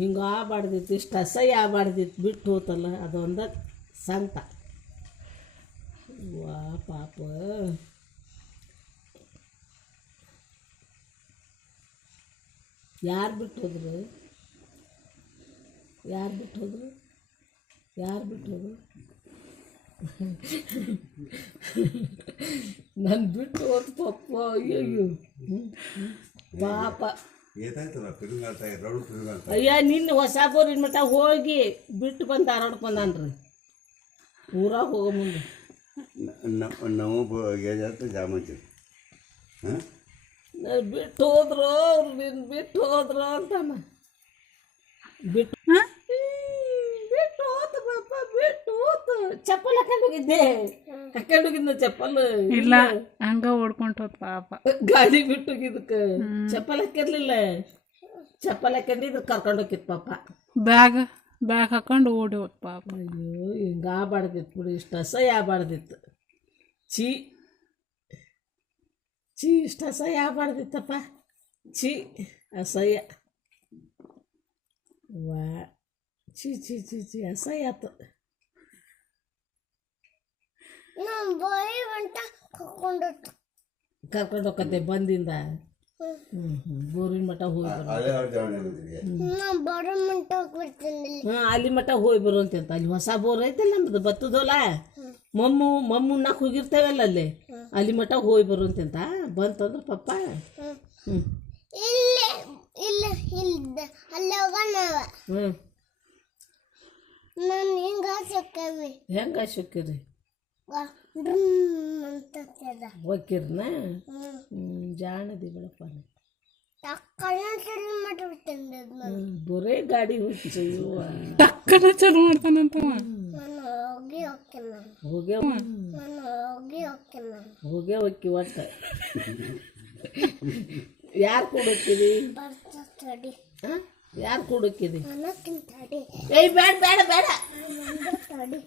ಹಿಂಗಾಗ್ಬಾರ್ದಿತ್ತು ಇಷ್ಟು ಅಸಹ್ಯ ಆಗ್ಬಾರ್ದಿತ್ತು ಬಿಟ್ಟು ಹೋತಲ್ಲ ಅದೊಂದು ಸಂತ ವಾ ಪಾಪ. ಯಾರು ಬಿಟ್ಟು ಹೋದ್ರು? ಯಾರು ಬಿಟ್ಟು ಹೋದ್ರು? ಯಾರು ಬಿಟ್ಟು ಹೋದ್ರು? ನಾನು ಬಿಟ್ಟು ಹೋದ ಹ್ಮ್, ಹ್ಮ್. ಪಾಪ. ಅಯ್ಯ ನಿನ್ನ ಹೊಸ ಬೋರಿನ ಮಟ್ಟ ಹೋಗಿ ಬಿಟ್ಟು ಬಂದ ಧಾರವಾಡಕ್ಕೆ ಬಂದಾನ್ರಿ. ಪೂರಾ ಹೋಗೋ ಮುಂದೆ. ನಾವು ಜಾಮಂತಿ ಬಿಟ್ಟು ಹೋದ್ರು ಅವ್ರು ನಿನ್ನ ಬಿಟ್ಟು ಹೋದ್ರು ಅಂತಾನ ಬಿಟ್ಟು ಬಿಟ್ಟು ಹೋತು ಪಾಪ ಬಿಟ್ಟು ಹೋತು. ಚಪ್ಪಲ್ ಹಾಕೊಂಡು ಹೋಗಿದ್ದೆ. ಚಪ್ಪಲ್ ಇಲ್ಲ ಹಂಗ ಓಡ್ಕೊಂಡ್ ಹೋತ್ ಪಾಪ. ಗಾಡಿ ಬಿಟ್ಟು ಹೋಗಿದ್ದಕ್ಕೆ ಚಪ್ಪಲ್ ಹಾಕಿರ್ಲಿಲ್ಲ. ಚಪ್ಪಲ್ ಹಾಕೊಂಡಿದ್ರೆ ಕರ್ಕೊಂಡು ಹೋಗಿತ್ ಪಾಪ. ಬ್ಯಾಗ್ ಬ್ಯಾಗ್ ಹಾಕೊಂಡು ಓಡಿ ಹೋದ್ ಪಾಪ. ಅಯ್ಯೋ ಹಿಂಗೆ ಆಗ್ಬಾರ್ದಿತ್ತು ಬಿಡು ಇಷ್ಟ ಸಹ ಆಗ್ಬಾರ್ದಿತ್ತು. ಛೀ. ಛೀ ಇಷ್ಟ ಅಸಹ್ಯ ಆಗ್ಬಾರ್ದಿತ್ತಪ್ಪ. ಚೀ ಅಸಹ್ಯ. ವಾ. ಚೀ ಚೀ ಚೀ ಚೀ ಅಸಹ್ಯ ಆತು. ಬಾಯಿ ಕರ್ಕೊಂಡೋತು ಕರ್ಕೊಂಡು ಹೋಗತ್ತೆ ಬಂದಿಂದ? ಬೋರಿನ ಮಠ ಹೋಗಿ ಬರೋ. ಜಾವಣೆ ಬರೋ ಮಂಟ ಹೋಗ್ಬಿಡ್ತೀನಿ ಹಾಂ ಅಲ್ಲಿ ಮಠ ಹೋಗಿ ಬರುವಂತೆ ಅಂತ ಅಲ್ಲಿ ಹೊಸ ಬೋರ್ ಐತಲ್ಲ ನಮ್ದು ಬತ್ತದಲ್ಲ ಮಮ್ಮು ಮಮ್ಮು ನಾಕ್ ಹೋಗಿರ್ತೇವಲ್ಲ ಅಲ್ಲಿ? ಅಲ್ಲಿ ಮಠ ಹೋಗಿ ಬರುವಂತೆ ಅಂತ ಬಂತಂದ್ರೆ ಪಪ್ಪ? ಹ್ಞೂ ಇಲ್ಲೇ ಇಲ್ಲ ಇಲ್ಲ ಅಲ್ಲಿ ಹೋಗೋಣ ಹ್ಞೂ ನಾನು ಹಿಂಗ. ಹೋಗಿರ್ನ ಹ್ಮ್ ಹ್ಞೂ ಜಾಣದಿ ಬಿಡಪ್ಪ ನೀ. ಕಣ್ಣಲ್ಲಿ ಮಾಡಿಬಿಡ್ತೇನೆ ನಾನು ಹ್ಮ್, ಬರೇ ಗಾಡಿ ಹುಚ್ಚು ಇವ್ವ. ಟಕ್ಕನ ಚಾಲು ಮಾಡ್ತಾನಂತವ ನಾನು ಹೋಗಿ ಹೋಗ್ತೇನೆ ನಾನು ಹೋಗೇ ನಾನು ಹೋಗಿ ಹೋಗ್ತೇನೆ ನಾನು ಹೋಗೇ ಹೋಕ್ಕಿ ಒಟ್ಟ ಯಾರು ಕೊಡಕ್ಕಿದಿ ಬರ್ತಾ ತಡಿ ಯಾರು ಕೊಡಕ್ಕಿದಿ ನನಕ್ಕಿಂತ ತಡಿ ಏಯ್ ಬೇಡ ಬೇಡ ಬೇಡ ನಂದು ತಡಿ